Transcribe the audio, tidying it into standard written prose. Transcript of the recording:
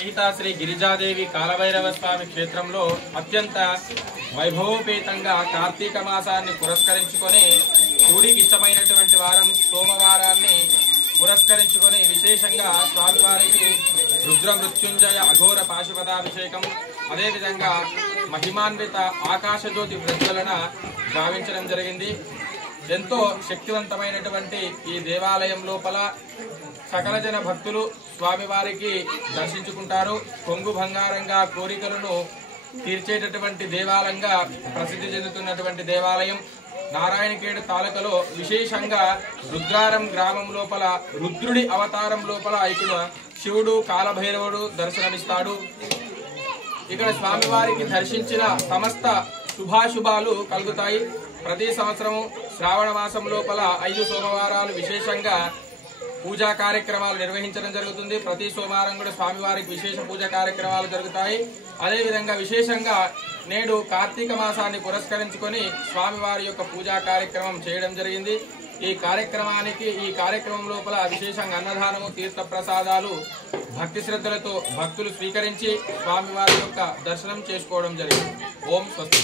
శ్రీ గిరిజాదేవి కాలభైరవ స్వామి క్షేత్రంలో అత్యంత వైభవోపేతంగా కార్తీక మాసాన్ని పురస్కరించుకొని శివుడికి ఇష్టమైనటువంటి వారం సోమవారాన్ని పురస్కరించుకొని విశేషంగా స్వామివారికి రుద్ర మృత్యుంజయ అఘోర పాశుపతాభిషేకం అదేవిధంగా మహిమాన్విత ఆకాశజ్యోతి ప్రజ్వలన గావించడం జరిగింది. ఎంతో శక్తివంతమైనటువంటి ఈ దేవాలయం లోపల సకల జన భక్తులు స్వామివారికి దర్శించుకుంటారు. కొంగు బంగారంగా కోరికలను తీర్చేటటువంటి దేవాలయంగా ప్రసిద్ధి చెందుతున్నటువంటి దేవాలయం నారాయణఖేడ్ తాలూకాలో విశేషంగా రుద్రారం గ్రామం లోపల రుద్రుడి అవతారం లోపల ఇక్కడ శివుడు కాలభైరవుడు దర్శనమిస్తాడు. ఇక్కడ స్వామివారికి దర్శించిన సమస్త శుభాశుభాలు కలుగుతాయి. ప్రతి సంవత్సరము శ్రావణ మాసం లోపల 5 సోమవారాలు విశేషంగా పూజా కార్యక్రమాలు నిర్వహించడం జరుగుతుంది. ప్రతి సోమవారం కూడా స్వామివారికి విశేష పూజా కార్యక్రమాలు జరుగుతాయి. అదేవిధంగా విశేషంగా నేడు కార్తీక మాసాన్ని పురస్కరించుకొని స్వామివారి యొక్క పూజా కార్యక్రమం చేయడం జరిగింది. ఈ కార్యక్రమం లోపల విశేషంగా అన్నదానము తీర్థ ప్రసాదాలు భక్తి శ్రద్ధలతో భక్తులు స్వీకరించి స్వామివారి యొక్క దర్శనం చేసుకోవడం జరిగింది. ఓం స్వస్తి.